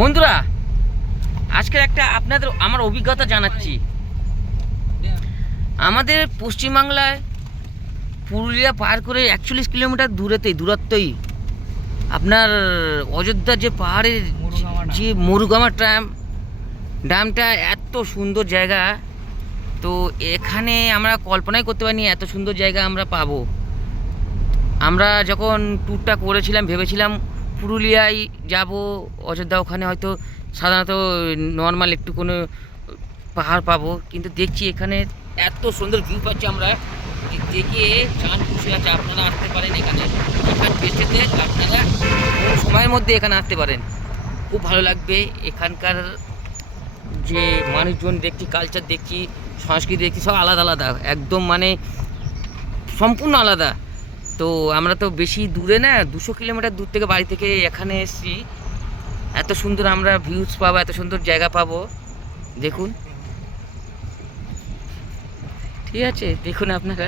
বন্ধুরা, আজকের একটা আপনাদের আমার অভিজ্ঞতা জানাচ্ছি। আমাদের পশ্চিমবাংলায় পুরুলিয়া পার করে 41 কিলোমিটার দূরত্বই আপনার অযোধ্যা যে পাহাড়ের যে মুরুগামা ড্যামটা এত সুন্দর জায়গা। তো এখানে আমরা কল্পনাই করতে পারিনি এত সুন্দর জায়গা আমরা পাবো। আমরা যখন ট্যুরটা করেছিলাম ভেবেছিলাম পুরুলিয়ায় যাব, অযোধ্যা ওখানে হয়তো সাধারণত নর্মাল একটু কোনো পাহাড় পাবো, কিন্তু দেখছি এখানে এত সুন্দর ভিউ পাচ্ছি আমরা, দেখে চান খুশি আছে। আপনারা আসতে পারেন এখানে বেঁচেতে, আপনারা কোন সময়ের মধ্যে এখানে আসতে পারেন, খুব ভালো লাগবে। এখানকার যে মানুষজন দেখছি, কালচার দেখছি, সংস্কৃতি দেখছি, সব আলাদা আলাদা, একদম মানে সম্পূর্ণ আলাদা। তো আমরা তো বেশি দূরে না, 200 কিলোমিটার দূর থেকে বাড়ি থেকে এখানে এসেছি। এত সুন্দর আমরা ভিউজ পাবো, এত সুন্দর জায়গা পাবো। দেখুন, ঠিক আছে, দেখুন আপনারা।